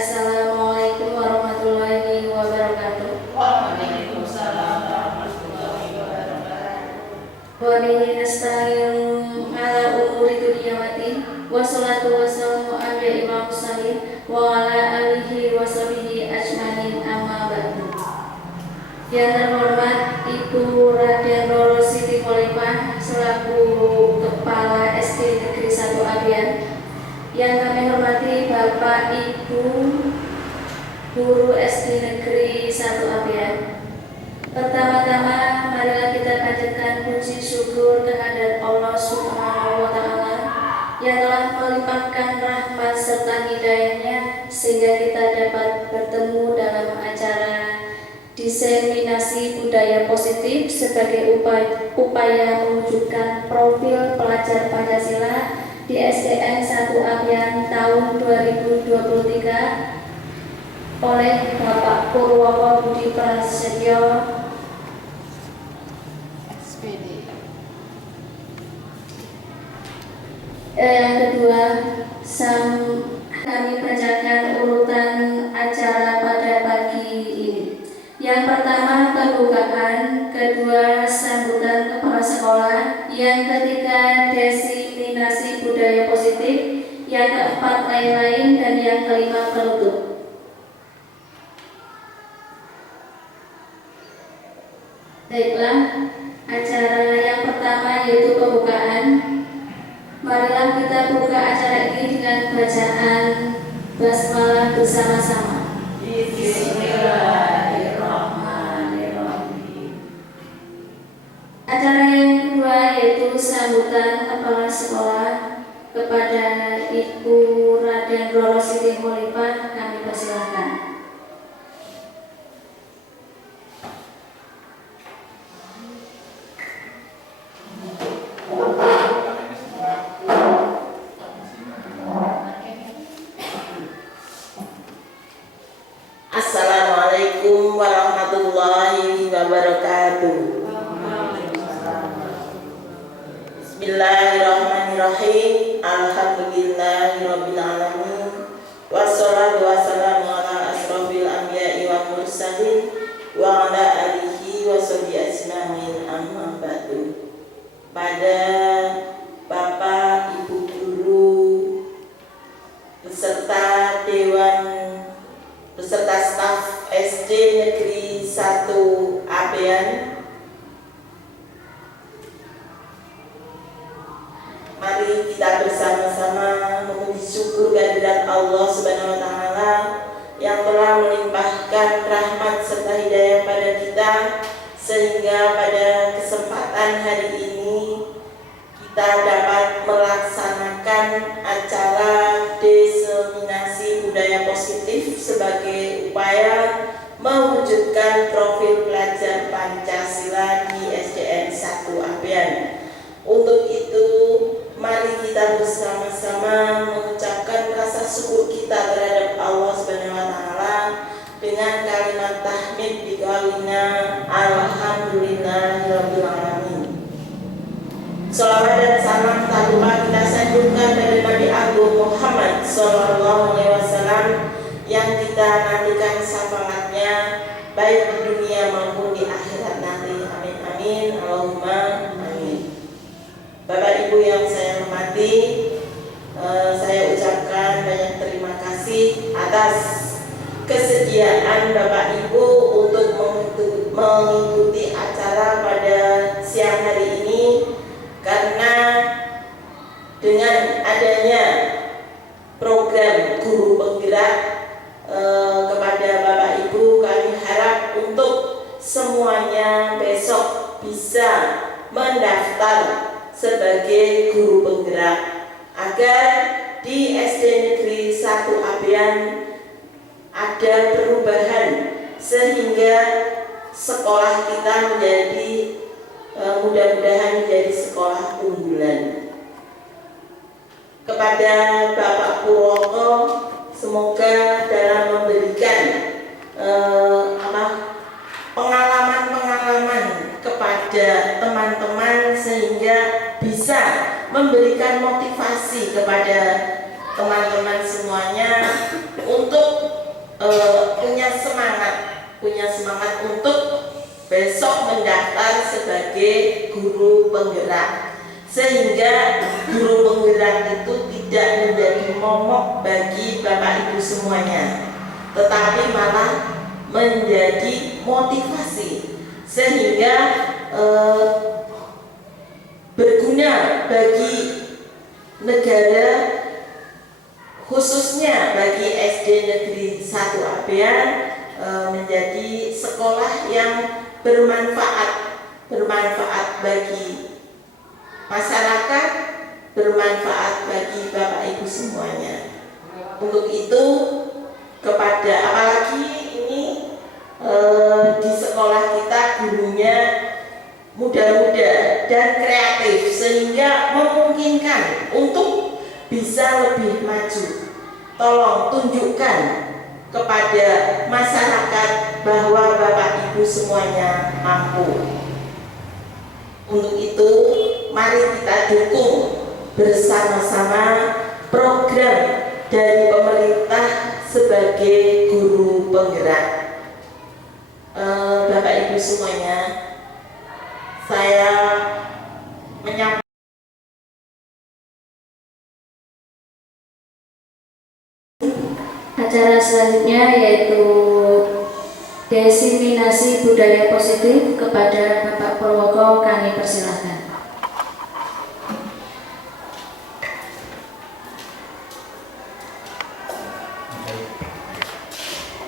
Assalamualaikum warahmatullahi wabarakatuh. Waalaikumsalam warahmatullahi wabarakatuh. Wa bihi nasta'in ala umuri dunya waddin. Wassalatu wassalamu ala imam mursalin wa ala alihi wa sahbihi ajmain, amma ba'du. Yang terhormat Ibu Raden Roro Siti Khalifah selaku Kepala SD Negeri 1 Abian. Yang kami hormati Bapak Ibu Guru SD Negeri 1 Abian. Pertama-tama marilah kita panjatkan puji syukur kehadirat Allah Subhanahu wa taala yang telah melimpahkan rahmat serta hidayahnya sehingga kita dapat bertemu dalam acara diseminasi budaya positif sebagai upaya mewujudkan profil pelajar Pancasila di SDN 1 Abian tahun 2023 oleh Bapak Purwoko Budi Prasetyo SPD. Yang kedua, kami bacakan urutan acara pada pagi ini. Yang pertama pembukaan, kedua sambutan kepala sekolah, yang ketiga diseminasi budaya positif, yang keempat lain-lain, dan yang kelima penutup. Baiklah, acara yang pertama yaitu pembukaan. Marilah kita buka acara ini dengan bacaan basmalah bersama-sama. Bismillahirrahmanirrahim. Acara yang kedua yaitu sambutan kepala sekolah kepada Ibu Raden Roro Siti Khalifah. Kami persilakan. Assalamualaikum warahmatullahi wabarakatuh. Bismillahirrahmanirrahim. Alhamdulillahirabbil alamin. Wassalatu wassalamu ala asrofil anbiya'i wal mursalin wa ala alihi wa sahbihi ajmain, amma ba'du. Pada Bapak Ibu guru beserta staf SD Negeri 1 Abian, mari kita bersama-sama memuji syukur kehadirat Allah Subhanahu wa taala yang telah melimpahkan rahmat serta hidayah pada kita sehingga pada kesempatan hari ini kita dapat melaksanakan acara diseminasi budaya positif sebagai upaya mewujudkan profil pelajar Pancasila di SDN 1 Abian. Untuk itu, mari kita bersama-sama mengucapkan rasa syukur kita terhadap Allah Subhanahu wa taala dengan kalimat tahmid biqaulina alhamdulillahirabbil alamin. Shalawat dan salam tak lupa kita sanjungkan dari Nabi Agung Muhammad sallallahu alaihi wasallam yang kita nantikan syafaatnya baik di dunia maupun di akhirat nanti. Amin amin Allahumma amin. Bapak Ibu yang saya hormati, saya ucapkan banyak terima kasih atas kesediaan Bapak Ibu untuk mengikuti acara pada siang hari ini, karena dengan adanya program guru penggerak kepada Bapak Ibu, kami harap untuk semuanya besok bisa mendaftar sebagai guru penggerak agar di SD Negeri 1 Abian ada perubahan sehingga sekolah kita menjadi mudah-mudahan menjadi sekolah unggulan. Kepada Bapak Purwoko, semoga dalam memberikan pengalaman-pengalaman kepada teman-teman sehingga bisa memberikan motivasi kepada teman-teman semuanya untuk punya semangat untuk besok mendaftar sebagai guru penggerak, sehingga guru penggerak itu tidak menjadi momok bagi Bapak Ibu semuanya, tetapi malah menjadi motivasi sehingga berguna bagi negara, khususnya bagi SD Negeri 1 Abean, menjadi sekolah yang bermanfaat bagi masyarakat, bermanfaat bagi Bapak Ibu semuanya. Untuk itu, kepada apalagi ini di sekolah kita gurunya muda-muda dan kreatif, sehingga memungkinkan untuk bisa lebih maju. Tolong tunjukkan kepada masyarakat bahwa Bapak Ibu semuanya mampu. Untuk itu, mari kita dukung bersama-sama program dari pemerintah sebagai guru penggerak. Bapak Ibu semuanya, saya menyampaikan acara selanjutnya yaitu diseminasi budaya positif kepada Bapak Purwoko. Kami persilahkan.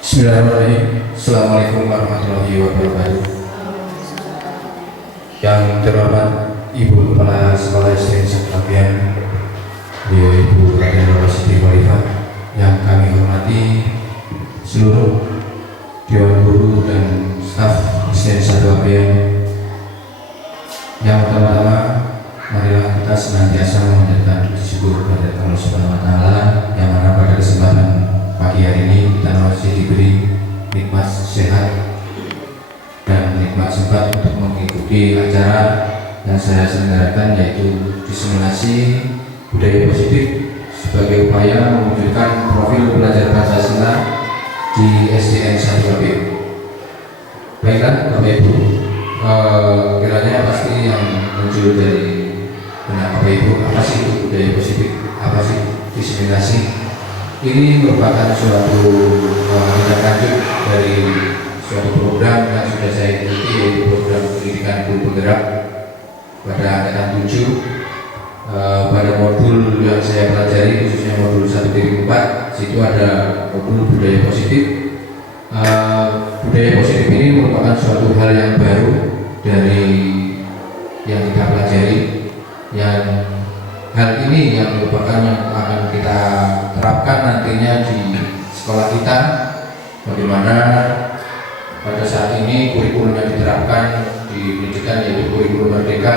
Bismillahirrahmanirrahim. Assalamualaikum warahmatullahi wabarakatuh. Yang terhormat Ibu Kepala Sekolah SD 1 Abean, beliau Ibu Raden Siti Khalifah, yang kami hormati seluruh Dewan Guru dan staf SD 1 Abean. Yang pertama-tama, marilah kita senantiasa memanjatkan puji syukur kepada Allah Subhanahu wa Ta'ala, yang mana pada kesempatan pagi hari ini kita masih diberi nikmat sehat dan nikmat sempat untuk mengikuti acara yang saya selenggarakan, yaitu diseminasi budaya positif sebagai upaya mewujudkan profil belajar Pancasila di SDN 1 Abean. Baiklah Bapak Ibu, kiranya pasti yang muncul dari benak Bapak Ibu, apa sih itu budaya positif, apa sih diseminasi? Ini merupakan suatu tindak lanjut dari suatu program yang sudah saya ikuti, yaitu program pendidikan guru penggerak pada angkatan 7. Pada modul yang saya pelajari, khususnya modul 1.4, situ ada modul budaya positif. Budaya positif ini merupakan suatu hal yang baru dari yang kita pelajari, yang hal ini yang merupakan yang akan kita terapkan nantinya di sekolah kita, bagaimana pada saat ini kurikulum yang diterapkan di pendidikan yaitu kurikulum merdeka.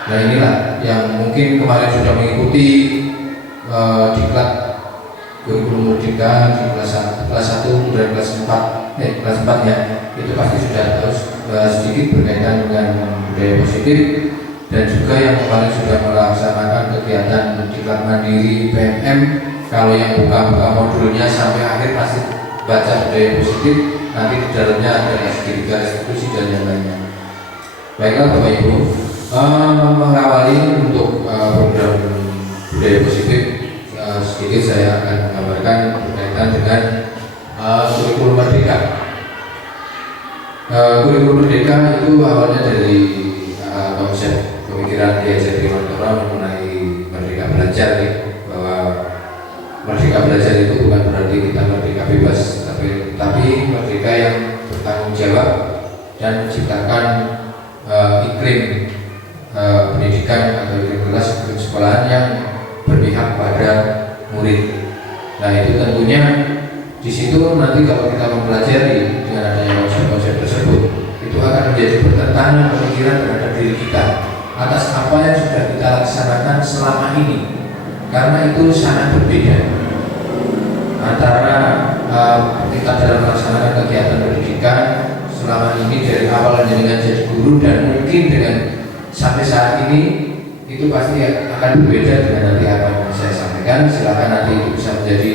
Nah inilah yang mungkin kemarin sudah mengikuti diklat kurikulum merdeka di kelas 1 dan kelas 4 ya, itu pasti sudah harus sedikit berkaitan dengan budaya positif. Dan juga yang kemarin sudah melaksanakan kegiatan diklat mandiri PMM, kalau yang buka modulnya sampai akhir pasti baca budaya positif, nanti di dalamnya ada segitiga restitusi dan yang lainnya. Baiklah Bapak Ibu, mengawali untuk program budaya positif, sedikit saya akan menggambarkan berkaitan dengan kurikulum merdeka. Kurikulum merdeka itu awalnya dari konsep pemikiran Kiai Haji Mantoro mengenai merdeka belajar, bahwa merdeka belajar itu bukan berarti kita merdeka bebas, tapi merdeka yang bertanggung jawab dan menciptakan iklim pendidikan atau iklim kelas, iklim sekolahan yang berpihak pada murid. Nah itu tentunya di situ nanti kalau kita mempelajari dengan adanya konsep-konsep tersebut, itu akan menjadi pertentangan pemikiran terhadap diri kita atas apa yang sudah kita laksanakan selama ini, karena itu sangat berbeda antara kita dalam melaksanakan kegiatan pendidikan selama ini dari awal dengan jadi guru, dan mungkin dengan sampai saat ini itu pasti akan berbeda dengan nanti apa yang saya sampaikan. sampaikan, silakan nanti itu bisa menjadi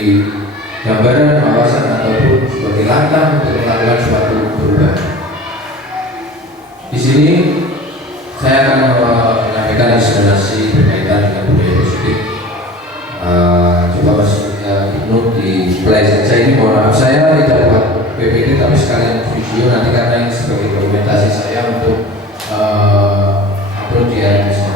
gambaran, wawasan ataupun sebagai langkah untuk melakukan suatu perubahan. Di sini saya akan menyampaikan inspirasi berkaitan dengan budaya positif. Coba Mas Ibnu di play saja ini. Mohon maaf saya tidak buat PPT tapi sekalian video nanti karena ini sebagai dokumentasi saya untuk upload di RMS-nya.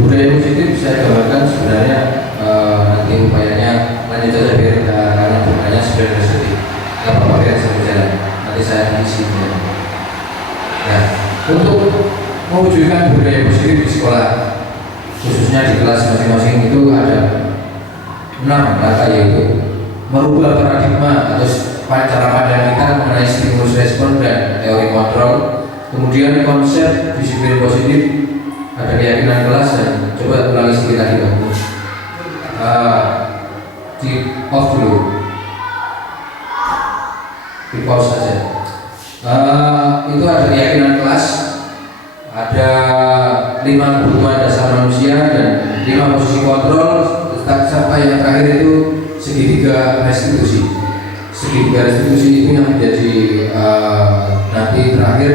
Budaya positif saya gambarkan sebenarnya nanti upayanya lanjut saja biar kita karena bunganya sebenarnya positif. Nggak apa-apa biar saya berjalan. Nanti saya isi. Nah, untuk mewujudkan budaya positif di sekolah, khususnya di kelas masing-masing itu ada 6 langkah, yaitu merubah paradigma atau cara pandang kita mengenai stimulus respon dan teori kontrol, kemudian konsep disiplin positif, ada keyakinan kelas, dan coba ulangi sedikit tadi Pak. Di off dulu, di pause saja. Itu ada keyakinan kelas, ada 5 kebutuhan dasar manusia dan 5 posisi kontrol, sampai yang terakhir itu segitiga restitusi. Segitiga restitusi itu yang menjadi nanti terakhir,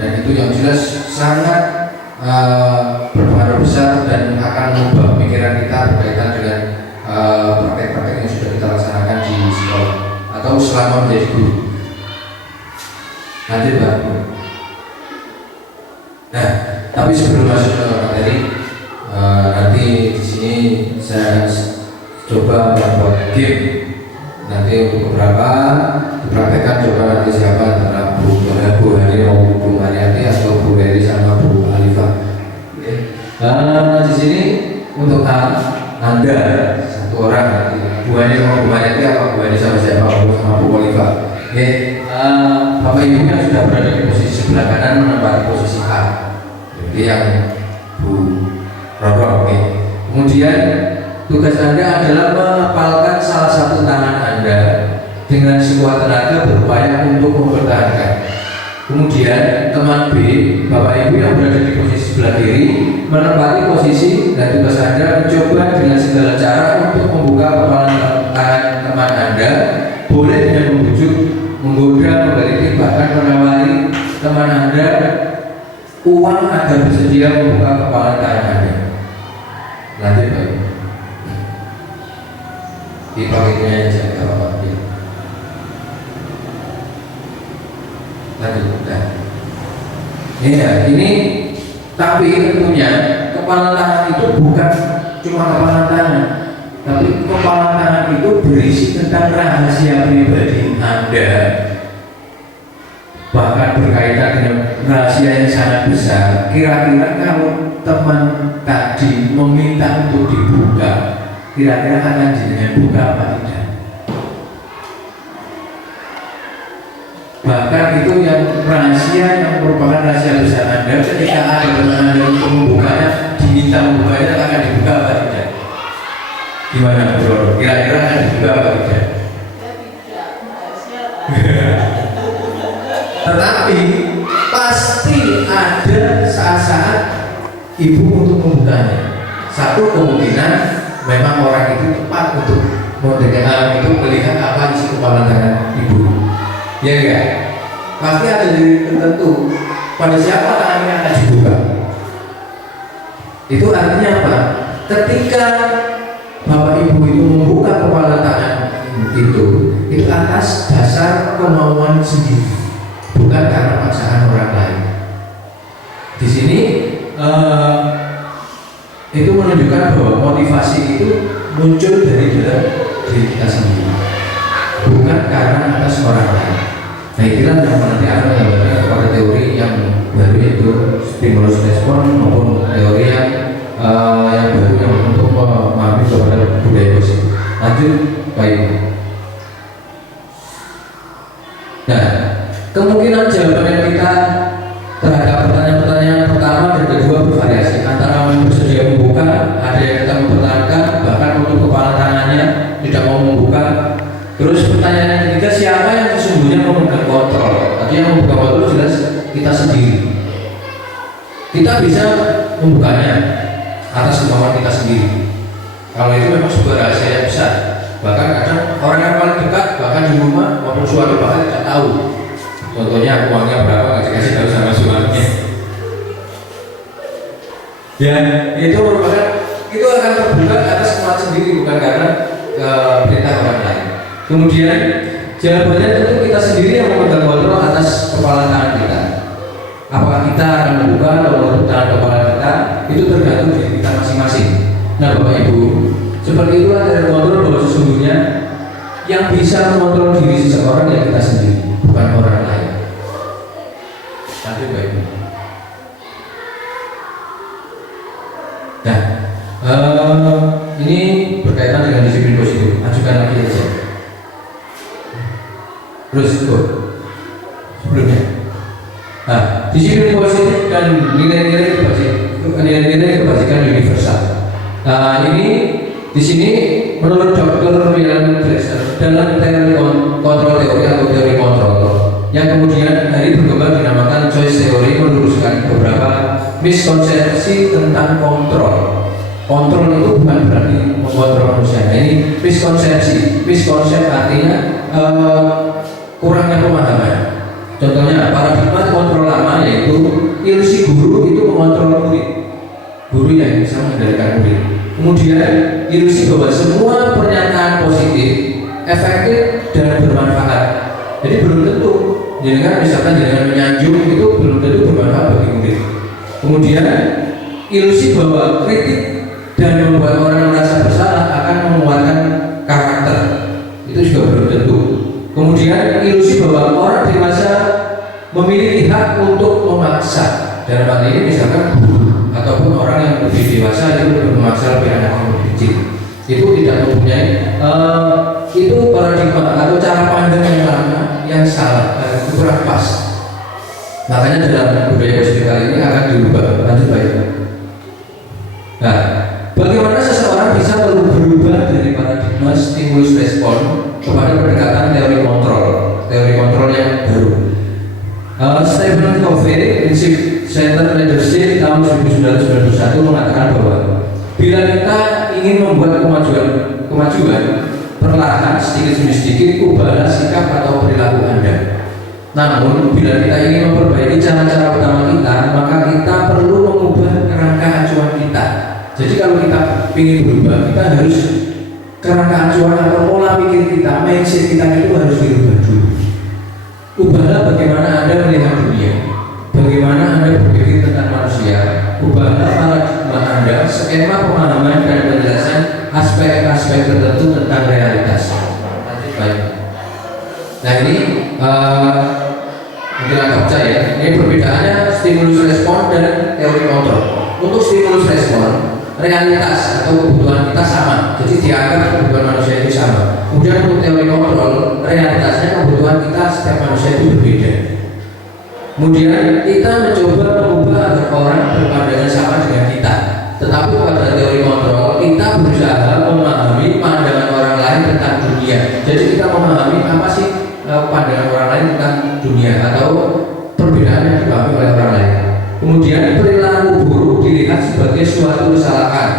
dan itu yang jelas sangat berpengaruh besar dan akan mengubah pikiran kita berkaitan dengan praktek-praktek yang sudah kita laksanakan di sekolah atau selama menjadi guru. Nanti Pak. Nah, tapi sebelum masuk ke materi, nanti di sini saya coba membuat game. Nanti untuk beberapa dipraktekkan, coba nanti siapa antara Bu Hani maupun Bu Mariati atau Bu Heri sama Bu Alifah. Di sini untuk Anda satu orang nanti Bu Hani sama Bu Mariati apa Bu Hani sama siapa sama Bu Alifah. Bapak Ibu yang sudah berada di posisi sebelah kanan menempati posisi A. Jadi yang Bu Roro. Kemudian tugas Anda adalah menghafalkan salah satu tangan Anda dengan sekuat tenaga, berupaya untuk mempertahankan. Kemudian teman B, Bapak Ibu yang berada di posisi sebelah kiri, menempati posisi, dan tugas Anda mencoba dengan segala cara untuk membuka kepala tangan teman Anda. Boleh dengan membujuk, menggoda, menggelitik, bahkan menawari teman Anda uang agar bersedia membuka kepala tangan Anda. Lanjut Pak. Dipakainya aja kalau apa-apa. Lanjut. Nah. Ya, ini tapi tentunya kepala tangan itu bukan cuma kepala tangan, tapi kepala tangan itu berisi tentang rahasia pribadi Anda, bahkan berkaitan dengan rahasia yang sangat besar. Kira-kira kalau teman tadi meminta untuk dibuka, kira-kira akan jenengan buka apa tidak? Bahkan itu yang rahasia yang merupakan rahasia besar Anda, ketika ada teman Anda untuk membukanya, diminta membukanya, akan dibuka apa tidak? Gimana bro? Kira-kira akan dibuka apa tidak? Tetapi pasti ada saat-saat ibu untuk membukanya. Satu kemungkinan memang orang itu tepat untuk mendengar itu, melihat apa isi kepala tangan ibu. Ya enggak? Pasti ada diri tertentu pada siapa tangannya akan dibuka. Itu artinya apa? Ketika Bapak Ibu itu membuka kepala tangan itu atas dasar kemauan sendiri, bukan karena paksaan orang lain. Di sini itu menunjukkan bahwa motivasi itu muncul dari dalam diri kita sendiri, bukan karena atas orang lain. Nah itulah yang nanti akan menambahkan kepada teori yang baru, yaitu stimulus respon, maupun teori yang baru yang untuk memahami kepada budaya positif. Lanjut baik. Nah, kemungkinan jawaban kita terhadap pertanyaan-pertanyaan pertama dan kedua bervariasi, antara bersedia membuka, ada yang kita mempertahankan, bahkan untuk kepala tangannya tidak mau membuka. Terus pertanyaan yang ketiga, siapa yang sesungguhnya memegang kontrol? Tadi yang membuka kontrol jelas kita sendiri. Kita bisa membukanya, atas kemauan kita sendiri. Kalau itu memang sebuah rahasia yang besar. Bahkan kadang orang yang paling dekat bahkan di rumah maupun suami bahkan tidak tahu. Contohnya uangnya berapa nggak dikasih tahu sama suaminya. Ya itu merupakan itu akan terbuka atas kemauan sendiri bukan karena perintah orang lain. Kemudian jawabannya tentu kita sendiri yang memegang kontrol atas kepala tangan kita. Apakah kita akan membuka atau menutup tangan kepala kita itu tergantung dari kita masing-masing. Nah Bapak Ibu, seperti itulah dari kontrol bahwa sesungguhnya yang bisa mengontrol diri seseorang ya kita sendiri, bukan orang lain. Tapi Bapak Ibu. Nah, ini berkaitan dengan disiplin positif. Ajukan lagi aja. Terus sebelumnya. Nah, disiplin positif dan nilai-nilai kebajikan universal. Nah, ini di sini menurut Dr. William Glasser dalam teori kontrol teori atau teori kontrol yang kemudian hari berkembang dinamakan choice theory meluruskan beberapa miskonsepsi tentang kontrol. Kontrol itu bukan berarti mengontrol manusia. Nah, ini miskonsepsi. Miskonsep artinya kurangnya pemahaman. Contohnya paradigma kontrol lama yaitu ilusi guru itu mengontrol murid. Guru yang bisa mengendalikan murid. Kemudian ilusi bahwa semua pernyataan positif, efektif dan bermanfaat. Jadi belum tentu. Jadi kan misalkan dengan menyanjung itu belum tentu bermanfaat bagi murid. Kemudian ilusi bahwa kritik dan membuat orang merasa bersalah akan menguatkan karakter. Itu juga belum tentu. Kemudian ilusi bahwa orang dewasa memiliki hak untuk memaksa. Dalam hal ini misalkan guru ataupun orang yang lebih dewasa itu memaksa lebih anak yang lebih kecil. Itu tidak mempunyai itu paradigma atau cara pandang yang lama yang salah, kurang pas. Makanya dalam budaya positif kali ini akan dirubah. Lanjut baik. Nah, bagaimana seseorang bisa berubah dari paradigma stimulus respon kepada pendekatan teori kontrol yang baru. Stephen Covey, Prinsip Center Leadership tahun 1991 mengatakan bahwa bila kita ingin membuat kemajuan perlahan sedikit demi sedikit ubahlah sikap atau perilaku Anda. Namun bila kita ingin memperbaiki cara-cara utama kita, maka kita perlu mengubah kerangka acuan kita. Jadi kalau kita ingin berubah, kita harus kerangka acuan atau pola pikir kita, mindset kita itu harus dirubah dulu. Ubahlah bagaimana Anda melihat dunia, bagaimana Anda berpikir tentang manusia. Ubahlah paradigma Anda, skema pemahaman dan penjelasan aspek-aspek tertentu tentang realitas. Lanjut baik. Nah ini mungkin agak baca ya. Ini perbedaannya stimulus respon dan teori kontrol. Untuk stimulus respon, realitas atau kebutuhan kita sama, jadi dianggap kebutuhan manusia itu sama. Kemudian untuk teori kontrol, realitasnya kebutuhan kita setiap manusia itu berbeda. Kemudian kita mencoba mengubah agar orang berpandangan sama dengan kita. Tetapi pada teori kontrol, kita berusaha memahami pandangan orang lain tentang dunia. Jadi kita memahami apa sih pandangan orang lain tentang dunia atau perbedaan yang dipahami oleh orang lain. Kemudian perilaku buruk dilihat sebagai suatu kesalahan.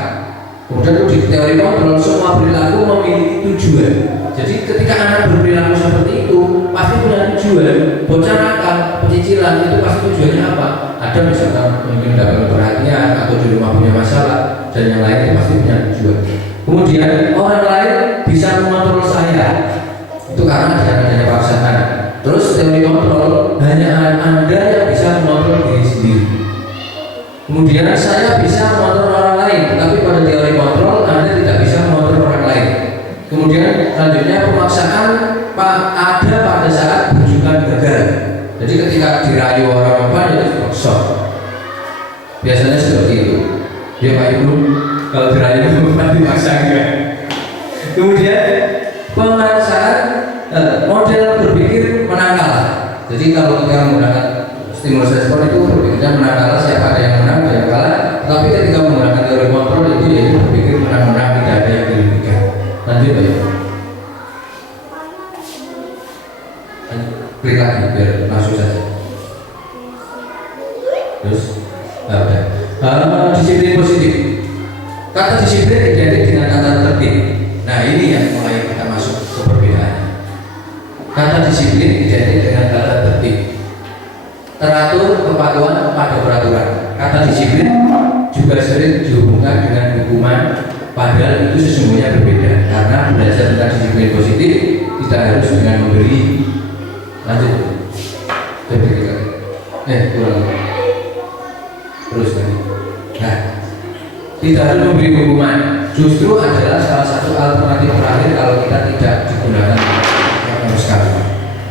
Kemudian di teori kontrol semua perilaku memiliki tujuan. Jadi ketika Anda berperilaku seperti itu pasti punya tujuan. Bocah nakal, pencicilan itu pasti tujuannya apa? Ada misalkan mungkin dapat perhatian atau di rumah punya masalah dan yang lain itu pasti punya tujuan. Kemudian orang lain bisa mengontrol saya itu karena adanya paksaan. Terus teori kontrol hanya Anda yang bisa mengontrol diri sendiri. Kemudian saya bisa mengontrol orang lain, tetapi pada teori kontrol Anda tidak bisa mengontrol orang lain. Kemudian selanjutnya pemaksaan ada pada saat rujukan gagal. Jadi ketika dirayu orang banyak itu shock. Biasanya seperti itu. Ya Pak Ibu, kalau dirayu bukan dipaksa enggak. Kemudian pemaksaan model berpikir menang kalah. Jadi kalau kita menggunakan stimulus respon itu berpikirnya menang kalah, siapa ada yang menang, ada yang kalah. Tapi ketika menggunakan teori kontrol itu yaitu berpikir menang-menang, tidak ada yang dirugikan. Lanjut Pak. Klik lagi biar langsung saja. Terus, disiplin positif. Kata disiplin identik dengan kata tertib. Nah ini yang mulai kita masuk ke perbedaannya. Kata disiplin identik dengan kata tertib. Teratur, kepatuhan pada peraturan. Kata disiplin juga sering dihubungkan dengan hukuman, padahal itu sesungguhnya berbeda. Karena belajar tentang disiplin positif tidak harus dengan memberi. Lanjut. Kurang. Terus kan. Nah, tidak harus memberi hukuman. Justru adalah salah satu alternatif terakhir kalau kita tidak digunakan sama sekali.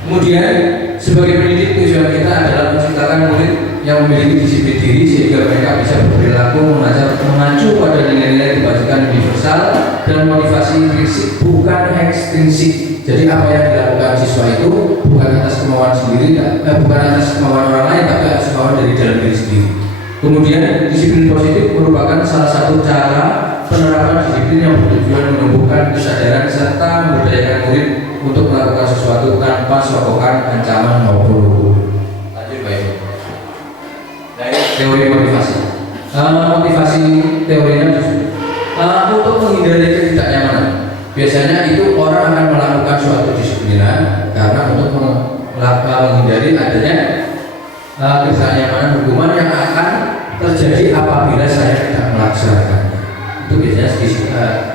Kemudian sebagai pendidik tujuan kita adalah menciptakan murid yang memiliki disiplin diri sehingga mereka bisa berperilaku mengacu pada nilai-nilai kebajikan universal dan motivasi intrinsik bukan ekstrinsik. Jadi apa yang dilakukan siswa itu bukan atas kemauan sendiri, bukan atas kemauan orang lain, tapi atas kemauan dari dalam diri sendiri. Kemudian disiplin positif merupakan salah satu cara penerapan disiplin yang bertujuan menumbuhkan kesadaran serta memberdayakan murid untuk melakukan sesuatu tanpa sokokan, ancaman maupun hukum. Lanjut baik. Dari teori motivasi. Motivasi teorinya untuk menghindari ketidaknyamanan. Biasanya itu orang akan melakukan suatu disiplinan karena untuk menghindari adanya ketidaknyamanan hukuman yang akan terjadi apabila saya tidak melaksanakannya. Itu biasanya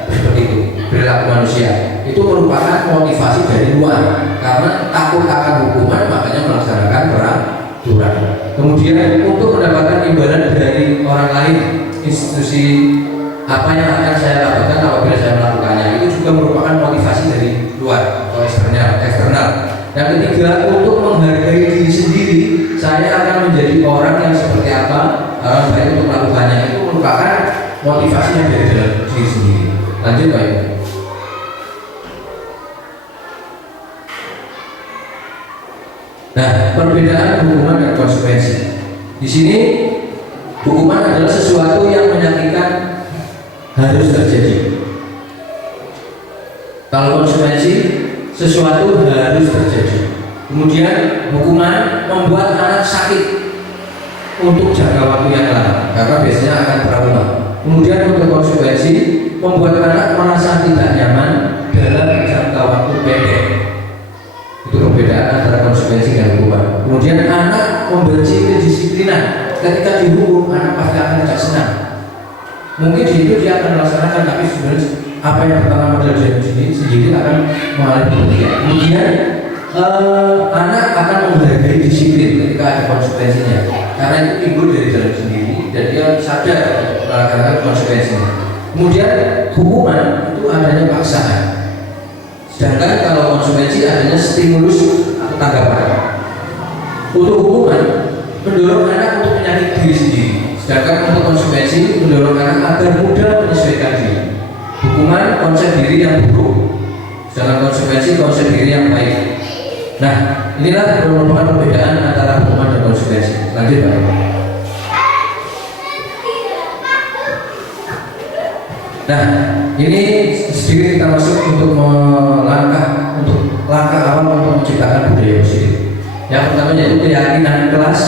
seperti itu perilaku manusia. Itu merupakan motivasi dari luar karena takut akan hukuman, makanya melaksanakan peraturan. Kemudian untuk mendapatkan imbalan dari orang lain, institusi, apa yang akan saya lakukan apabila saya melakukannya, itu juga merupakan motivasi dari luar atau eksternal. Yang ketiga, untuk menghargai diri sendiri, saya akan menjadi orang yang seperti apa, orang baik untuk melakukannya, itu merupakan motivasi yang dari dalam diri sendiri. Lanjut baik. Nah, perbedaan hukuman dan konsekuensi. Di sini hukuman adalah sesuatu yang menyakitkan harus terjadi. Kalau konsekuensi sesuatu harus terjadi. Kemudian hukuman membuat anak sakit untuk jangka waktu yang lama karena biasanya akan trauma. Kemudian untuk konsekuensi membuat anak merasa tidak nyaman dalam jangka waktu pendek. Itu perbedaan antara konsekuensi dan hukuman. Kemudian anak membenci kedisiplinan. Ketika dihukum, anak pasti akan tidak senang. Mungkin di itu dia akan melaksanakan, tapi sebenarnya apa yang pertama modal dia sendiri akan mengalami kemudian. Kemudian anak akan menghargai disiplin ketika ada konsekuensinya, karena itu timbul dari dalam sendiri dan dia sadar melaksanakan konsekuensinya. Kemudian hukuman itu adanya paksaan. Sedangkan kalau konsekuensi adanya stimulus atau tanggapan. Untuk hukuman mendorong anak untuk menyakiti diri sendiri, sedangkan untuk konsekuensi mendorong anak agar mudah menyesuaikan diri. Hukuman konsep diri yang buruk, sedangkan konsekuensi konsep diri yang baik. Nah, inilah merupakan perbedaan antara hukuman dan konsekuensi. Lanjut Pak. Nah, ini sedikit kita masuk untuk langkah awal untuk menciptakan budaya positif. Yang pertama yaitu keyakinan kelas.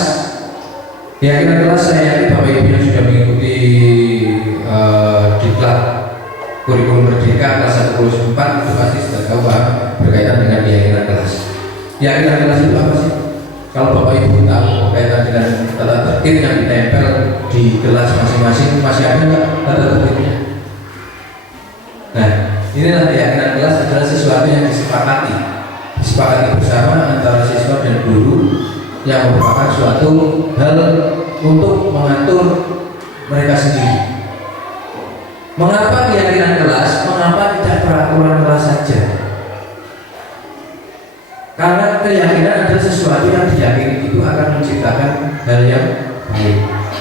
Keyakinan kelas saya yakin Bapak Ibu yang sudah mengikuti diklat kurikulum merdeka kelas 1-4 itu pasti sudah tahu berkaitan dengan keyakinan kelas. Keyakinan kelas itu apa sih? Kalau Bapak Ibu tahu berkaitan dengan tata tertib yang ditempel di kelas masing-masing, masih ada nggak tata tertibnya? Nah, inilah keyakinan kelas adalah sesuatu yang disepakati bersama antara siswa dan guru yang merupakan suatu hal untuk mengatur mereka sendiri. Mengapa keyakinan kelas? Mengapa tidak peraturan kelas saja? Karena keyakinan adalah sesuatu yang diyakini itu akan menciptakan hal yang baik.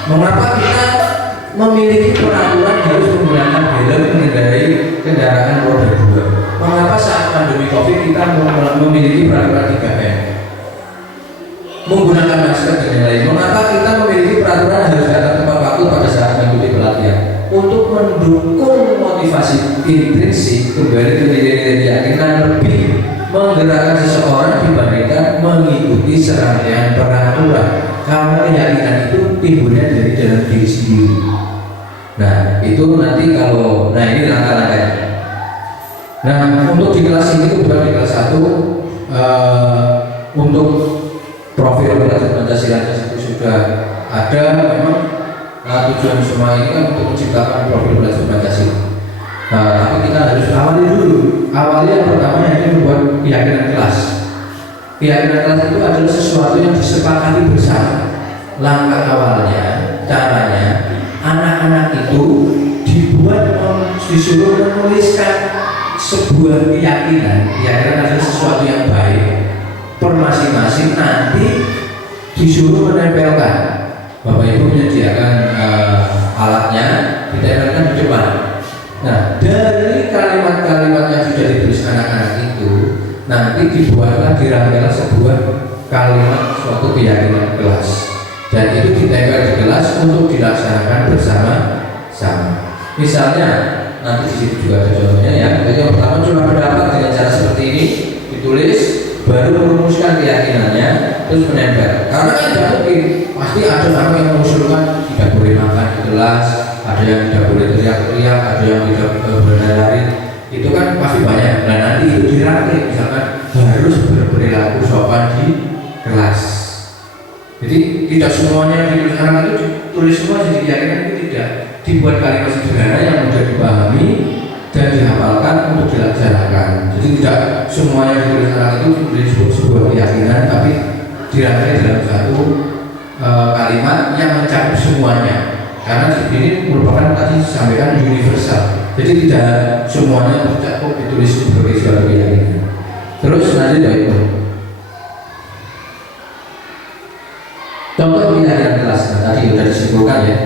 Mengapa kita memiliki peraturan harus menggunakan helm mengendarai kendaraan roda 2? Mengapa saat pandemi COVID kita memiliki peraturan 3M? Menggunakan masker dan lain-lain. Mengapa kita memiliki peraturan harus datang tepat waktu pada saat mengikuti pelatihan? Untuk mendukung motivasi intrinsik kembali ke nilai-nilai keyakinan lebih menggerakkan seseorang dibandingkan mengikuti serangkaian peraturan. Karena keyakinan itu timbulnya dari dalam diri sendiri. Nah itu nanti kalau, nah ini langkah-langkahnya. Nah untuk di kelas ini kebetulan di kelas 1 untuk profil belajar Pancasila itu sudah ada. Memang tujuan semua ini kan untuk menciptakan profil belajar Pancasila. Tapi kita harus awali dulu. Awali yang pertama ini membuat keyakinan kelas. Keyakinan kelas itu adalah sesuatu yang disepakati bersama. Langkah awalnya, caranya anak-anak itu disuruh menuliskan sebuah keyakinan adalah sesuatu yang baik per masing-masing, nanti disuruh menempelkan. Bapak Ibu menyediakan alatnya, ditempelkan di depan. Nah dari kalimat-kalimat yang sudah ditulis anak-anak itu nanti dibuatlah dirangkailah sebuah kalimat suatu keyakinan kelas, dan itu ditempel di kelas untuk dilaksanakan bersama-sama. Misalnya nanti di situ juga ada contohnya ya. Jadi yang pertama cuma pendapat dengan cara seperti ini ditulis, baru merumuskan keyakinannya, terus menempel. Karena kan tidak mungkin, pasti ada orang yang mengusulkan tidak boleh makan di kelas, ada yang tidak boleh teriak-teriak, ada yang tidak boleh lari. Itu kan pasti banyak. Nah nanti itu dirangkai, misalkan harus berperilaku sopan di kelas. Jadi tidak semuanya ditulis anak itu tulis semua jadi keyakinan, itu tidak. Dibuat kalimat sederhana yang mudah dipahami dan dihafalkan untuk dilaksanakan. Jadi tidak semuanya ditulis anak itu disebut sebuah keyakinan, tapi dirangkai dalam satu kalimat yang mencakup semuanya. Karena ini merupakan tadi disampaikan universal. Jadi tidak semuanya tercakup ditulis sebagai suatu keyakinan. Terus nanti dari itu. Contoh keyakinan kelas tadi sudah disimpulkan ya.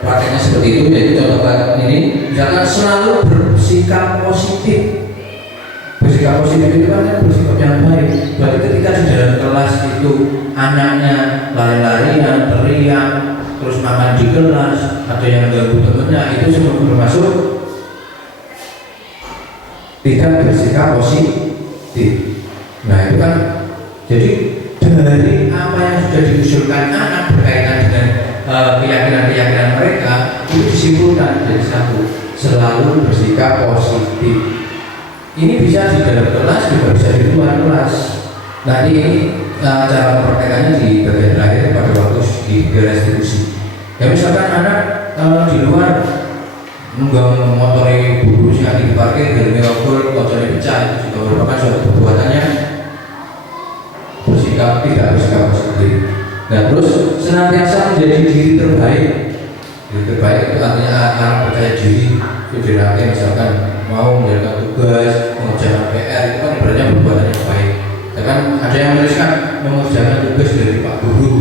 Prakteknya seperti itu, yaitu contoh ini misalkan selalu bersikap positif. Bersikap positif itu kan bersikap yang baik. Berarti ketika di dalam kelas itu anaknya lari-larian, teriak, terus makan di kelas, ada yang ganggu temennya, itu semua termasuk tidak bersikap positif. Nah itu kan, jadi dari apa yang sudah diusulkan anak berkaitan dengan keyakinan-keyakinan mereka, itu disimpulkan jadi satu, selalu bersikap positif. Ini bisa di dalam kelas, juga bisa di luar kelas. Nah ini cara mempraktekannya di bagian terakhir pada waktu di restitusi. Ya misalkan anak di luar mengganggu motori burusnya di parkir, helmnya roboh, kaca pecah, itu juga merupakan suatu perbuatannya bersikap tidak bersikap positif. Nah terus senantiasa menjadi diri terbaik. Diri terbaik itu artinya anak percaya diri, itu dirangkai misalkan mau menjalankan tugas, mengerjakan PR, itu kan ibaratnya perbuatan yang baik. Ya kan ada yang menuliskan mengerjakan tugas dari Pak Guru,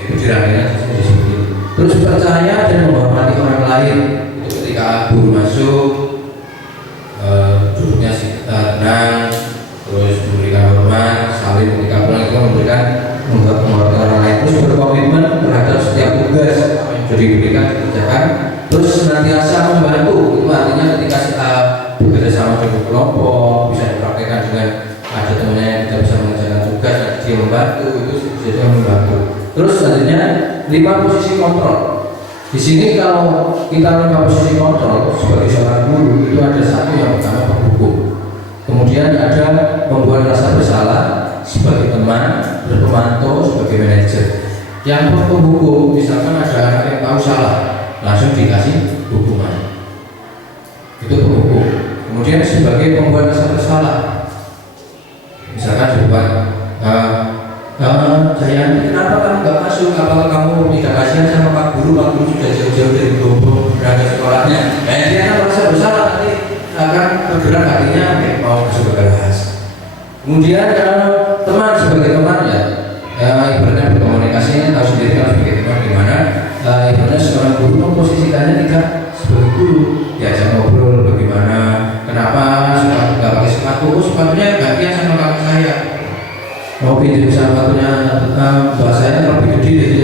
itu dirangkaikan seperti itu. Terus percaya dan menghormati orang lain, itu ketika guru masuk duduknya tenang, terus memberikan hormat, saling ketika pulang itu memberikan menghormati orang lain, terus berkomitmen terhadap setiap tugas yang sudah diberikan dikerjakan, terus senantiasa membantu. Itu artinya ketika kita bekerja sama dengan kelompok bisa dipraktekkan dengan ada temannya yang tidak bisa mengerjakan tugas, dia membantu, itu bisa membantu. Terus selanjutnya 5 posisi kontrol. Di sini kalau kita 5 posisi kontrol sebagai seorang guru itu ada satu yang pertama penghukum, kemudian ada membuat rasa bersalah sebagai teman, berpemantau sebagai manajer. Yang penghukum misalkan ada anak yang tahu salah, langsung dikasih hukuman, itu penghukum. Kemudian sebagai pembuat rasa bersalah, misalkan dibuat saya kenapa kamu nggak masuk? Apakah kamu tidak kasihan sama Pak Guru? Pak Guru sudah jauh-jauh dari Gombong berangkat sekolahnya. Dia akan merasa bersalah, nanti akan bergerak hatinya mau masuk ke kelas. Kemudian teman sebagai teman ya, ibaratnya berkomunikasinya tahu sendiri kalau sebagai teman gimana. Ibaratnya seorang guru memposisikannya tidak sebagai guru, diajak ngobrol bagaimana, kenapa sepatu nggak pakai sepatu? Oh sepatunya gantian sama kakak saya. Mau pinjam sepatunya bahasanya lebih gede, jadi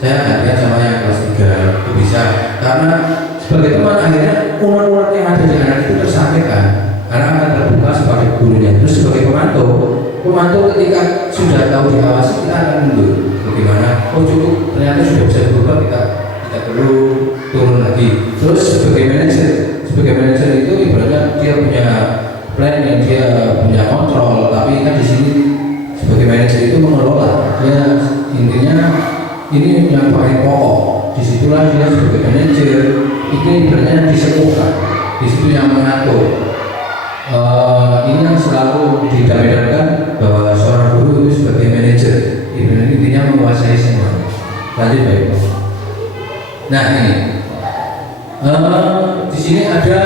saya gantian sama yang kelas 3. Itu bisa, karena sebagai teman akhirnya unek-unek yang ada di anak itu tersampaikan, karena akan terbuka sebagai gurunya. Terus sebagai pemantau ketika sudah tahu diawasi kita akan mundur. Bagaimana? Oh cukup, ternyata sudah bisa berubah, kita tidak perlu turun lagi. Terus sebagai manajer itu ibaratnya dia punya plan yang dia punya kontrol, tapi kan di sini sebagai manajer itu mengelola. Dia intinya ini yang paling pokok. Disitulah dia sebagai manajer ini ibaratnya disepuhkan. Di situ yang mengatur. Ini yang selalu didamai-damaikan bahwa seorang guru itu sebagai manajer, intinya menguasai semuanya. Lanjut baik. Nah ini, di sini ada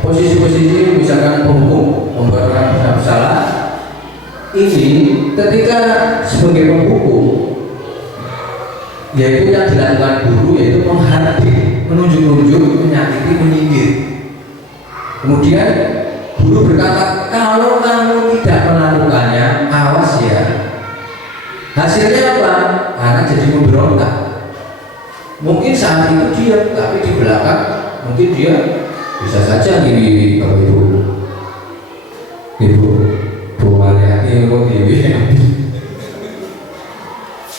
posisi-posisi misalkan penghukum, membuat orang bersalah. Ini ketika sebagai penghukum, yaitu yang dilakukan guru yaitu menghardik, menunjuk-nunjuk, menyakiti, menyindir. Kemudian guru berkata, kalau kamu tidak melakukannya, awas ya. Hasilnya apa? Anak jadi memberontak. Mungkin saat itu dia, tapi di belakang mungkin dia bisa saja gini kalau ibu bukannya ilmu gini.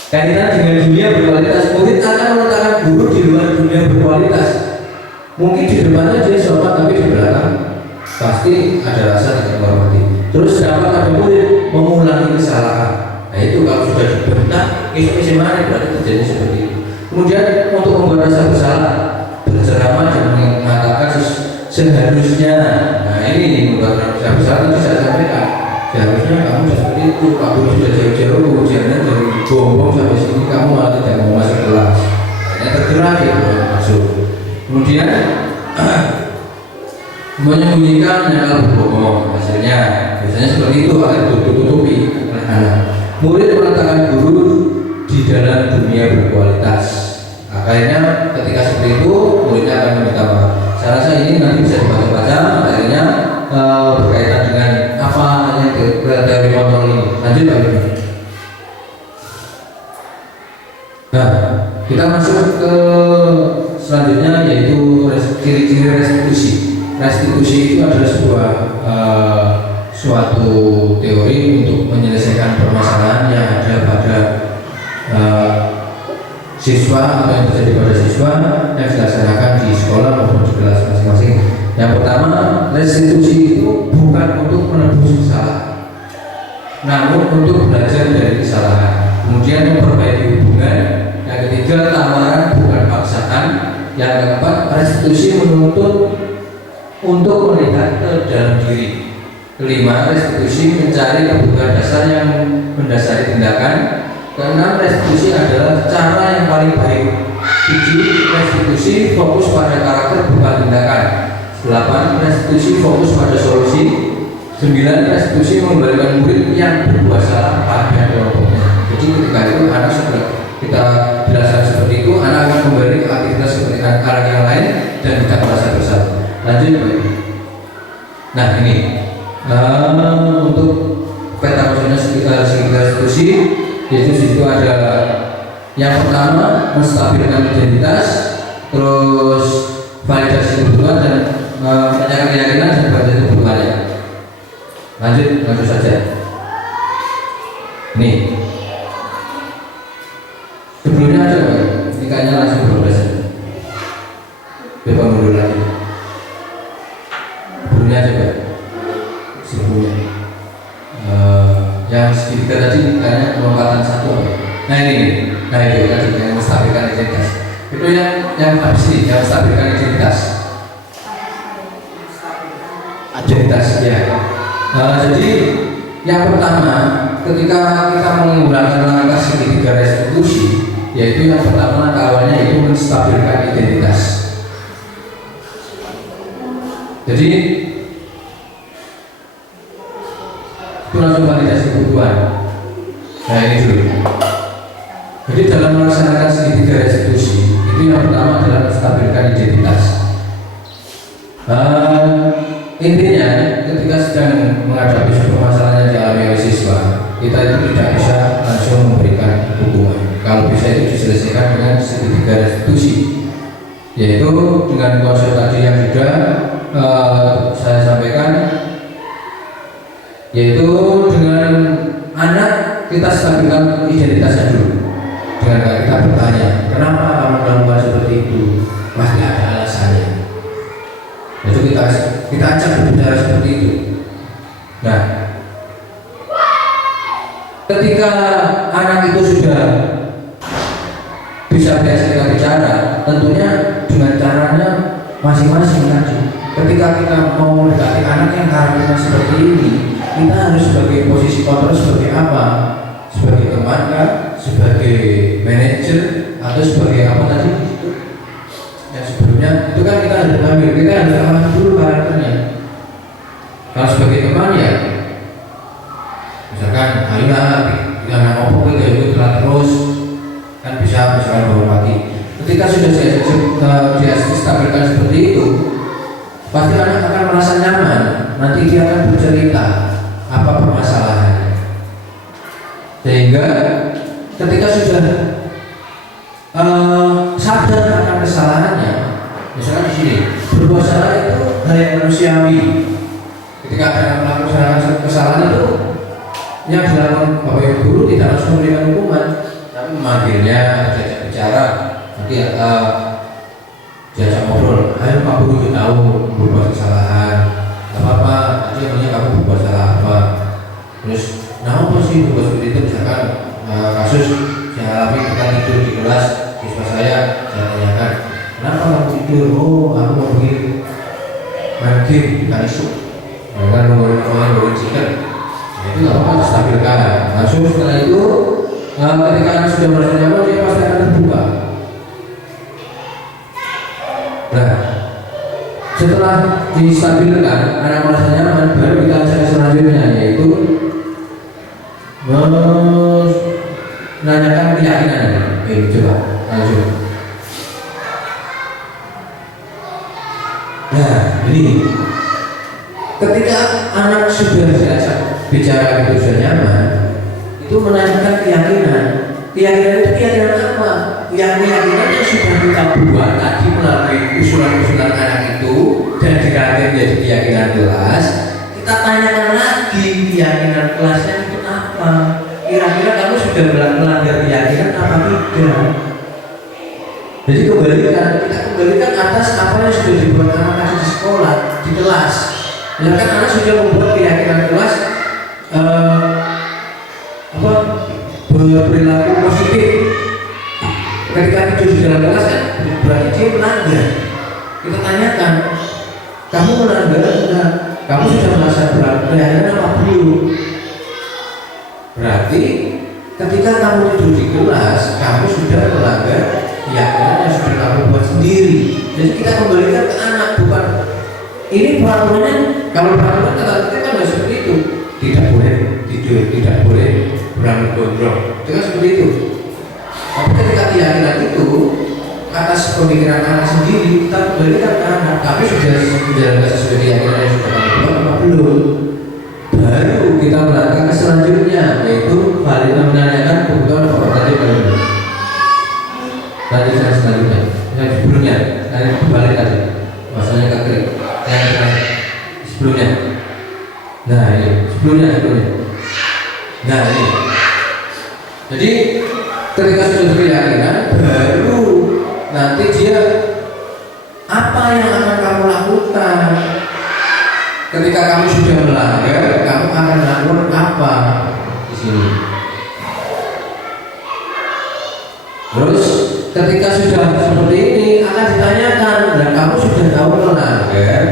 Kaitan dengan dunia berkualitas, murid akan meletakkan guru di luar dunia berkualitas. Mungkin di depannya dia sopan, tapi di belakang pasti ada rasa tidak menghormati. Terus dapat ada murid mengulangi kesalahan. Nah itu kalau sudah dibentak, isu mana berarti terjadi seperti itu. Kemudian untuk membuat rasa bersalah, berceramah dan mengatakan seharusnya. Nah ini membuat rasa bersalah itu saya sampaikan. Seharusnya kamu seperti itu. Kamu sudah jauh-jauh ujiannya dari bombong sampai sini, kamu malah tidak mau masuk kelas. Hanya tergerak ya masuk. Kemudian menyembunyikan yang kalau berbohong, hasilnya biasanya seperti itu akan tutup-tutupi anak-anak. Murid meletakkan guru di dalam dunia berkualitas. Akhirnya ketika seperti itu muridnya akan meminta maaf. Saya rasa ini nanti bisa dibaca-baca materinya berkaitan dengan apa yang teori kontrol ini. Lanjut Pak. Nah, kita masuk ke selanjutnya yaitu ciri-ciri restitusi. Restitusi itu adalah sebuah suatu teori untuk menyelesaikan permasalahan yang ada pada siswa atau yang terjadi pada siswa yang dilaksanakan di sekolah maupun di kelas masing-masing. Yang pertama, restitusi itu bukan untuk menebus kesalahan, namun untuk belajar dari kesalahan. Kemudian memperbaiki hubungan. Yang ketiga, tawaran bukan paksaan. Yang keempat, restitusi menuntut untuk melihat ke dalam diri. Kelima, restitusi mencari kebutuhan dasar yang mendasari tindakan. Keenam, restitusi adalah cara yang paling baik. 7, restitusi fokus pada karakter bukan tindakan. 8, restitusi fokus pada solusi. 9, restitusi mengembalikan murid yang berbuat salah pada kelompoknya. Jadi ketika itu anak sudah kita jelaskan seperti itu, anak akan kembali ke aktivitas seperti anak yang lain dan tidak merasa bersalah. Lanjut Pak. Nah ini untuk peta sekitar restitusi, yaitu situ ada yang pertama menstabilkan identitas, terus validasi kebutuhan dan keyakinan dan validasi kebutuhannya. Lanjut saja. Nih sebelumnya ada Pak, ini kayaknya langsung berbeda. Coba mundur lagi. Sebelumnya aja Pak. Sebelumnya yang segitiga tadi kayaknya lompatan satu apa? Nah ini, nah itu tadi yang menstabilkan identitas. Itu yang pasti yang menstabilkan identitas. Identitas ya. Jadi yang pertama, ketika kita menggunakan langkah segitiga restitusi, yaitu yang pertama awalnya itu menstabilkan identitas. Jadi itu langsung validasi kebutuhan. Nah ini dulu. Jadi dalam melaksanakan segitiga restitusi itu yang pertama adalah menstabilkan identitas. Intinya ketika sedang menghadapi suatu masalah yang dialami oleh siswa, kita itu tidak bisa langsung memberikan hukuman. Kalau bisa itu diselesaikan dengan segitiga restitusi, yaitu dengan konsep tadi yang sudah saya sampaikan, yaitu dengan anak kita stabilkan identitasnya dulu. Dengan kita bertanya, kenapa kamu melakukan seperti itu? Pasti ada alasannya. Itu kita ajak berbicara seperti itu. Nah, ketika anak itu sudah bisa biasa bicara, tentunya dengan caranya masing-masing tadi. Ketika kita mau mendekati anak yang karakternya seperti ini, kita harus sebagai posisi kontrol sebagai apa? Sebagai teman kan? Sebagai manajer atau sebagai apa tadi? Yang sebelumnya itu kan kita harus ambil, kita harus ambil dulu karakternya. Kalau sebagai teman ya, misalkan ayolah yang ngomong kita terus kan bisa misalkan menghormati. Ketika sudah dia stabilkan seperti itu, pasti anak akan merasa nyaman. Nanti dia akan bercerita apa permasalahannya. Sehingga ketika sudah sadar akan kesalahannya, misalkan di sini berbuat salah itu hal yang manusiawi. Ketika ada yang melakukan kesalahan itu, yang dilakukan bapak ibu guru tidak langsung memberikan hukuman, tapi memanggilnya, diajak bicara, nanti diajak ngobrol. Ayo Pak Guru kita tahu berbuat kesalahan, nggak apa-apa. Nanti emangnya kamu berbuat salah apa? Terus, nah apa sih berbuat seperti itu? Misalkan kasus yang alami kita tidur di kelas siswa saya tanyakan, kenapa kamu tidur? Oh, aku mau pergi main game, bukan isu. Mereka mau chicken. Itu nggak apa-apa, stabilkan. Langsung setelah itu, ketika anak sudah merasa nyaman, dia pasti akan terbuka. Nah, setelah distabilkan, anak merasa nyaman, baru kita ajak selanjutnya, yaitu menanyakan keyakinan. Oke, coba lanjut. Nah, ini ketika anak sudah diajak bicara itu sudah nyaman, itu menanyakan keyakinan. Keyakinan itu keyakinan apa? Keyakinan yang sudah kita buat tadi melalui usulan-usulan anak itu dan diganti menjadi keyakinan kelas. Kita tanyakan lagi keyakinan kelasnya itu apa? Kira-kira kamu sudah melanggar keyakinan apa tidak? Jadi kita kembalikan atas apa yang sudah dibuat anak di sekolah, di kelas. Misalkan anak sudah membuat keyakinan kelas berperilaku positif. Ketika itu di dalam kelas kan berarti dia melanggar. Kita tanyakan, kamu melanggar enggak? Kamu sudah merasa keyakinan apa belum? Berarti ketika kamu tidur di kelas, kamu sudah melanggar keyakinan yang sudah kamu buat sendiri. Jadi kita kembalikan ke anak, bukan ini peraturannya. Kalau peraturan kita kan nggak seperti itu. Tidak boleh tidur, tidak boleh berani gondrong. Itu kan seperti itu. Tapi ketika keyakinan itu atas pemikiran anak sendiri, kita kembalikan ke anak. Tapi sudah sesuai keyakinan yang sudah kamu buat apa belum? Baru kita melangkah ke selanjutnya, yaitu menanyakan kebutuhan pokok tadi belum. Tadi saya selanjutnya, yang sebelumnya, tadi kembali tadi, masalahnya kekering. Yang sebelumnya. Nah ini sebelumnya. Nah ini. Jadi ketika sudah keyakinan, baru nanti dia apa yang akan kamu lakukan. Ketika kamu sudah melanggar, kamu akan melakukan apa di sini. Terus ketika sudah seperti ini akan ditanyakan, dan kamu sudah tahu melanggar,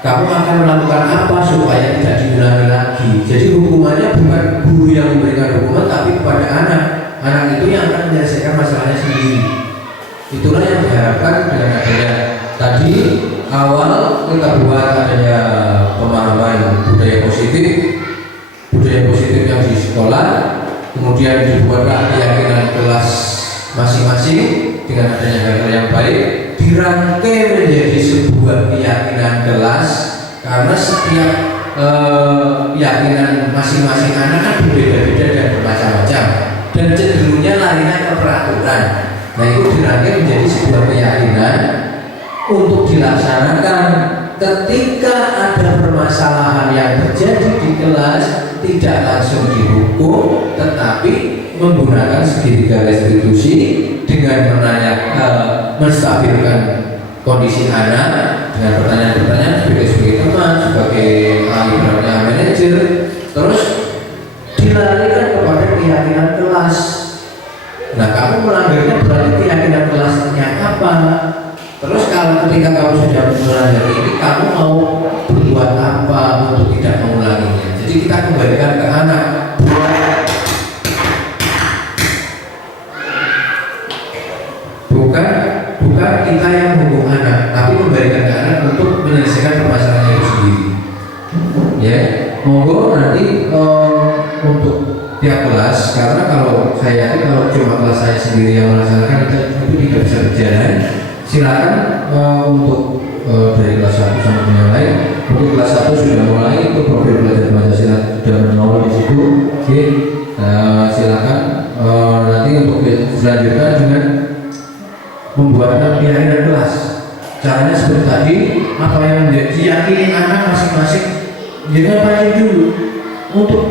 kamu akan melakukan apa supaya tidak diulangi lagi. Jadi hukumannya bukan guru yang memberikan hukuman, tapi kepada anak. Anak itu yang akan menyelesaikan masalahnya sendiri. Itulah yang diharapkan dengan adanya tadi awal kita buat adanya pemahaman budaya positif yang di sekolah, kemudian dibuatlah keyakinan kelas masing-masing dengan adanya hal yang baik, dirangkai menjadi sebuah keyakinan kelas, karena setiap keyakinan masing-masing anak kan berbeda-beda dan bermacam-macam, dan cenderungnya larinya ke peraturan. Nah itu dirangkai menjadi sebuah keyakinan untuk dilaksanakan ketika ada permasalahan yang terjadi di kelas, tidak langsung dihukum, tetapi menggunakan segitiga restitusi dengan menstabilkan kondisi anak dengan pertanyaan-pertanyaan sebagai teman, sebagai ibaratnya manajer, terus dilarikan kepada keyakinan kelas. Nah, kamu melanggarnya berarti keyakinan kelasnya apa? Terus kalau ketika kamu sudah melanggar ini, kamu mau berbuat apa untuk tidak mengulanginya? Jadi kita kembalikan ke anak. Bukan kita yang menghukum anak, tapi kembalikan ke anak untuk menyelesaikan permasalahannya itu sendiri. Ya, monggo nanti untuk tiap kelas, karena kalau saya yakin kalau cuma kelas saya sendiri yang melaksanakan itu tidak bisa berjalan. Silakan untuk dari kelas 1 sampai yang lain. Untuk kelas 1 sudah mulai, itu profil belajar Pancasila sudah menol di situ. Oke, silakan nanti untuk dilanjutkan dengan membuat keyakinan kelas. Caranya seperti tadi, apa yang diyakini anak masing-masing, jangan pancing dulu untuk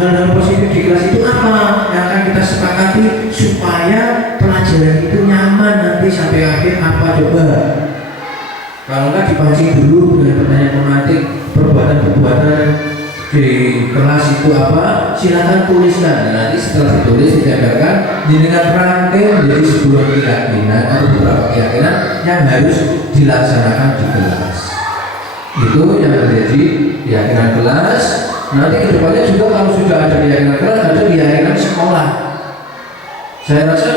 hal-hal positif di kelas itu apa yang akan kita sepakati supaya pelajaran itu nyaman nanti sampai akhir apa coba. Kalau nggak dipancing dulu dengan pertanyaan tematik, perbuatan-perbuatan di kelas itu apa, silakan tuliskan. Nanti setelah ditulis diadakan dengan rangkai menjadi sebuah keyakinan atau beberapa keyakinan yang harus dilaksanakan di kelas. Itu yang menjadi keyakinan kelas. Nanti kedepannya juga kalau sudah ada keyakinan kelas, ada keyakinan sekolah. Saya rasa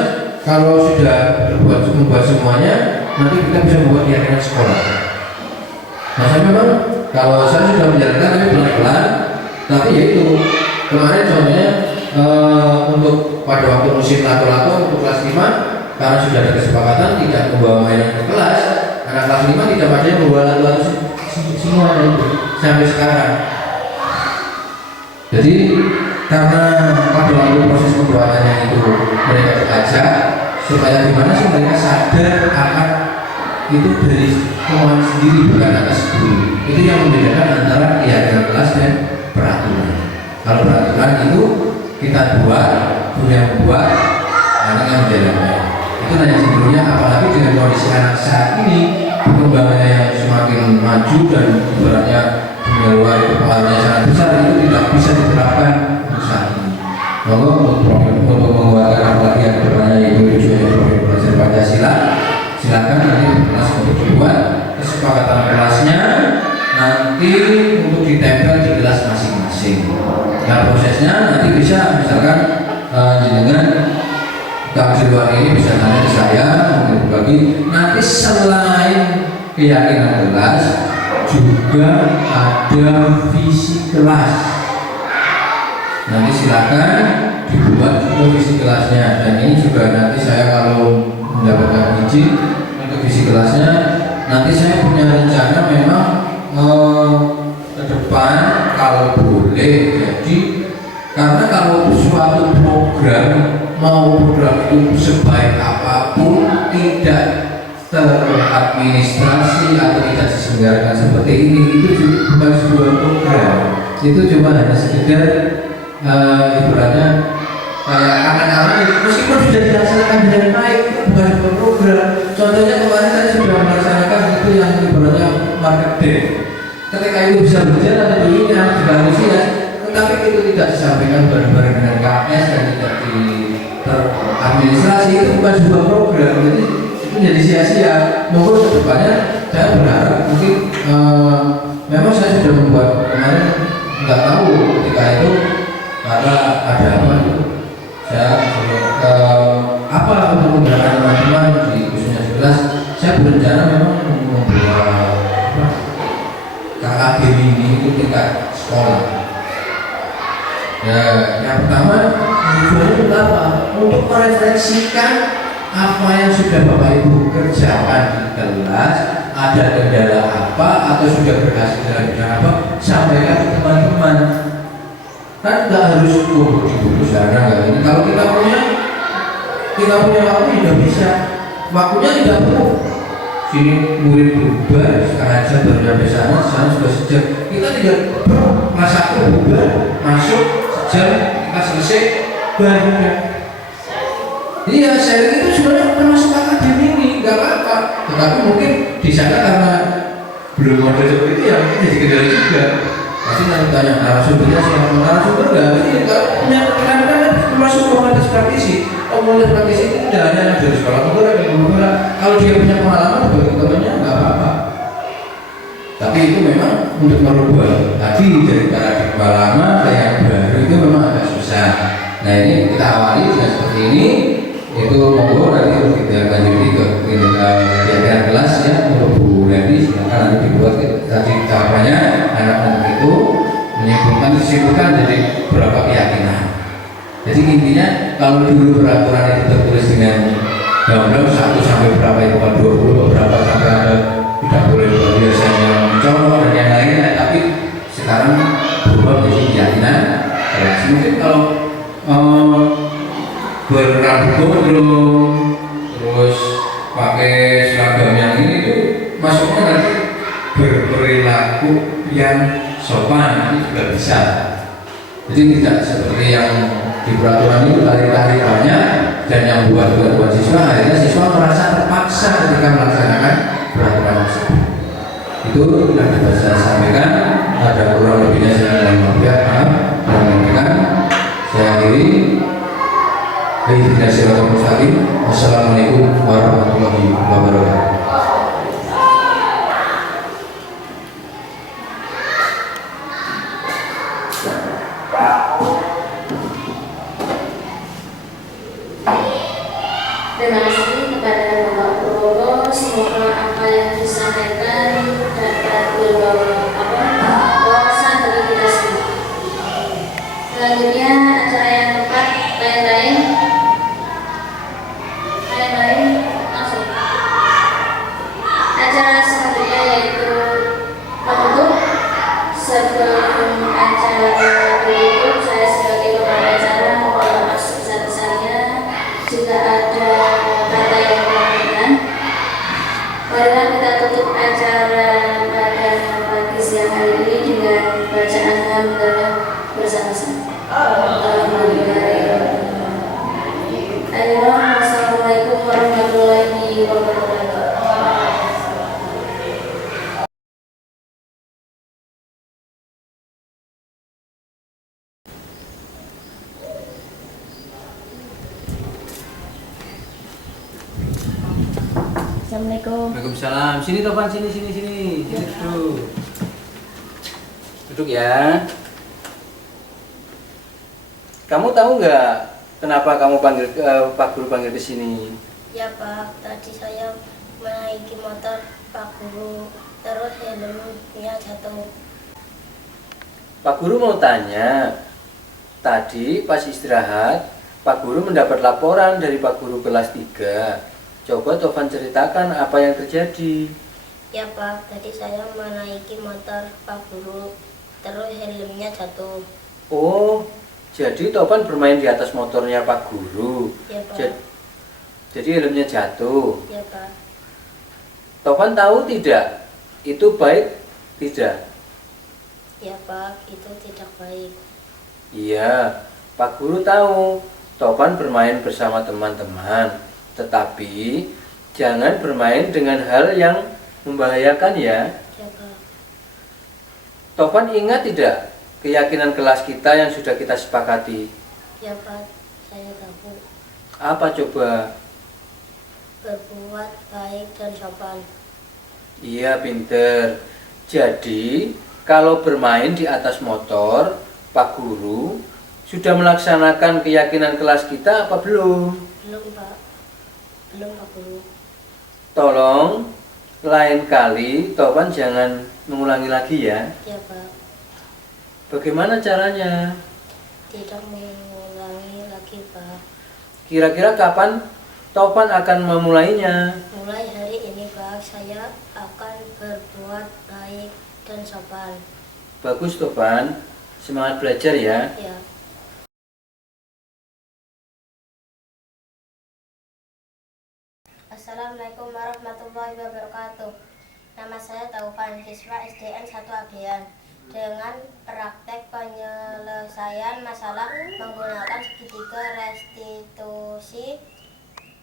kalau sudah membuat semuanya, nanti kita bisa membuat keyakinan sekolah. Nah, saya memang kalau saya sudah menjalankan tapi pelan-pelan, tapi yaitu kemarin contohnya untuk pada waktu musim lato-lato untuk kelas 5, karena sudah ada kesepakatan tidak membawa mainan ke kelas, anak kelas 5 tidak ada yang membawa lato-lato semua itu sampai sekarang. Jadi karena pada waktu proses pembuatannya itu mereka diajak supaya gimana sih mereka sadar akan itu dari kemauan sendiri bukan atas guru. Itu yang membedakan antara keyakinan kelas dan peraturan. Kalau peraturan itu kita buat, guru yang membuat, anak yang menjalankan. Itu hanya sebelumnya, apalagi dengan kondisi anak saat ini perkembangannya yang semakin maju dan ibaratnya dunia luar itu pengaruhnya sangat besar, itu tidak bisa diterapkan untuk saat ini. Maka untuk menguatkan apalagi yang bertanya yaitu tujuannya profil belajar Pancasila, silakan nanti kelas untuk dibuat kesepakatan kelasnya nanti untuk ditempel di kelas masing-masing. Nah, prosesnya nanti bisa misalkan dengan di luar ini bisa tanya ke saya, mungkin berbagi. Nanti selain keyakinan kelas juga ada visi kelas. Nanti silakan dibuat visi kelasnya, dan ini juga nanti saya kalau mendapatkan izin untuk visi kelasnya, nanti saya punya rencana memang ke depan kalau boleh. Jadi karena kalau suatu program mau program itu sebaik apapun tidak teradministrasi atau tidak diselenggarakan seperti ini, itu bukan sebuah program. Itu cuma hanya sekedar ibaratnya kayak anak-anak meskipun sudah dilaksanakan dengan baik, itu bukan sebuah program. Contohnya kemarin saya sudah melaksanakan itu yang ibaratnya marketing. Ketika itu bisa berjalan tentunya juga antusias, tetapi itu tidak disampaikan bareng-bareng dengan KS dan tidak teradministrasi, itu bukan sebuah program. Jadi itu jadi sia-sia. Mungkin kedepannya saya berharap mungkin memang saya sudah membuat kemarin, nggak tahu ketika itu karena ada apa itu saya apa untuk menggunakan teman-teman di khususnya di kelas, saya berencana memang membuat KKB ini itu tingkat sekolah. Ya, yang pertama tujuannya untuk apa? Untuk merefleksikan apa yang sudah Bapak Ibu kerjakan di kelas, ada kendala apa atau sudah berhasil dalam bidang apa, sampaikan ke teman-teman. Kan nggak harus di buku sana nggak ini. Kalau kita punya waktu tidak bisa, waktunya tidak perlu. Sini murid berubah, setengah jam baru sampai sana sudah sejam. Kita tidak perlu masa berubah, masuk sejam kita selesai, bahagia. Iya, sharing itu sebenarnya termasuk akademi ini, nggak apa-apa. Tetapi mungkin di sana karena belum model seperti itu ya mungkin jadi kendala juga. Pasti nanti tanya narasumbernya siapa, narasumber nggak? Ini kalau punya kan termasuk komunitas praktisi. Komunitas praktisi itu tidak hanya yang dari sekolah menggerak, yang menggerak. Kalau dia punya pengalaman bagi temannya nggak apa-apa. Tapi itu memang untuk merubah tadi dari paradigma lama ke yang baru itu memang agak susah. Nah ini kita awali dengan seperti ini. Itu monggo nanti untuk kita lanjuti ke kegiatan kelas ya untuk Bu Randy, silakan nanti dibuat tadi caranya anak-anak itu disebutkan jadi berapa keyakinan. Jadi intinya kalau dulu peraturan itu tertulis dengan gamblang 1 sampai berapa itu 20 berapa sampai ada tidak boleh biasanya mencolok dan yang lainnya, tapi sekarang berubah menjadi keyakinan. Mungkin kalau berambut gondrong terus pakai seragam yang ini tuh masuknya nanti berperilaku yang sopan itu juga bisa. Jadi tidak seperti yang di peraturan itu tarik-tarik banyak dan yang buat siswa akhirnya siswa merasa terpaksa ketika melaksanakan peraturan tersebut. Itu sudah bisa saya sampaikan. Ada kurang lebihnya saya mohon maaf. Saya akhiri. Assalamualaikum warahmatullahi wabarakatuh. Terima kasih kepada Bapak Purwono. Semoga apa yang disampaikan dapat membawa wawasan bagi kita semua. Selanjutnya acara yang keempat, lain-lain langsung. Acara selanjutnya yaitu penutup. Sebelum acara ditutup, saya sebagai kepala acara mohon maaf sebesar-besarnya jika ada kata yang kurang berkenan. Marilah kita tutup acara pada pagi siang hari ini dengan bacaan hamdalah bersama-sama. Assalamualaikum warahmatullahi wabarakatuh. Assalamualaikum. Waalaikumsalam. Sini Topan, sini duduk. Duduk ya. Kamu tahu nggak kenapa kamu panggil Pak Guru panggil ke sini? Ya Pak, tadi saya menaiki motor Pak Guru, terus helmnya jatuh. Pak Guru mau tanya. Tadi pas istirahat, Pak Guru mendapat laporan dari Pak Guru kelas 3. Coba Tovan ceritakan apa yang terjadi. Ya Pak, tadi saya menaiki motor Pak Guru, terus helmnya jatuh. Oh, jadi Tovan bermain di atas motornya Pak Guru. Ya Pak. Jadi helmnya jatuh. Ya Pak. Tovan tahu tidak? Itu baik tidak? Ya Pak, itu tidak baik. Iya, Pak Guru tahu Tovan bermain bersama teman-teman, tetapi jangan bermain dengan hal yang membahayakan ya. Ya Pak. Tovan ingat tidak keyakinan kelas kita yang sudah kita sepakati? Ya Pak, saya tahu. Apa coba? Berbuat baik dan sopan. Iya, pinter. Jadi, kalau bermain di atas motor, Pak Guru sudah melaksanakan keyakinan kelas kita apa belum? Belum Pak. Belum Pak Guru. Tolong lain kali Tovan jangan mengulangi lagi ya. Ya Pak. Bagaimana caranya? Tidak mengulangi lagi Pak. Kira-kira kapan Tovan akan memulainya? Mulai hari ini Pak, saya akan berbuat baik dan sopan. Bagus Tovan, semangat belajar ya. Ya. Assalamualaikum warahmatullahi wabarakatuh. Nama saya Taufan, siswa SDN 1 Agean. dengan praktek penyelesaian masalah menggunakan segitiga restitusi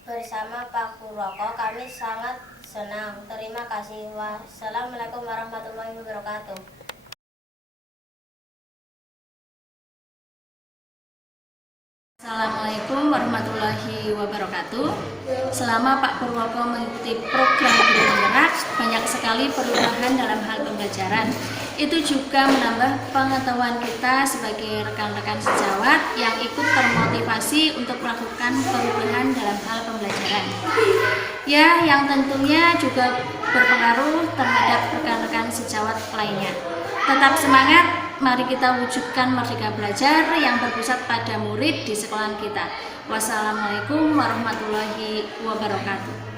bersama Pak Purwoko. Kami sangat senang. Terima kasih. Wassalamualaikum warahmatullahi wabarakatuh. Assalamualaikum warahmatullahi wabarakatuh. Selama Pak Purwoko mengikuti program Guru Penggerak, banyak sekali perubahan dalam hal pembelajaran. Itu juga menambah pengetahuan kita sebagai rekan-rekan sejawat yang ikut termotivasi untuk melakukan perubahan dalam hal pembelajaran. Ya, yang tentunya juga berpengaruh terhadap rekan-rekan sejawat lainnya. Tetap semangat. Mari kita wujudkan merdeka belajar yang berpusat pada murid di sekolahan kita. Wassalamualaikum warahmatullahi wabarakatuh.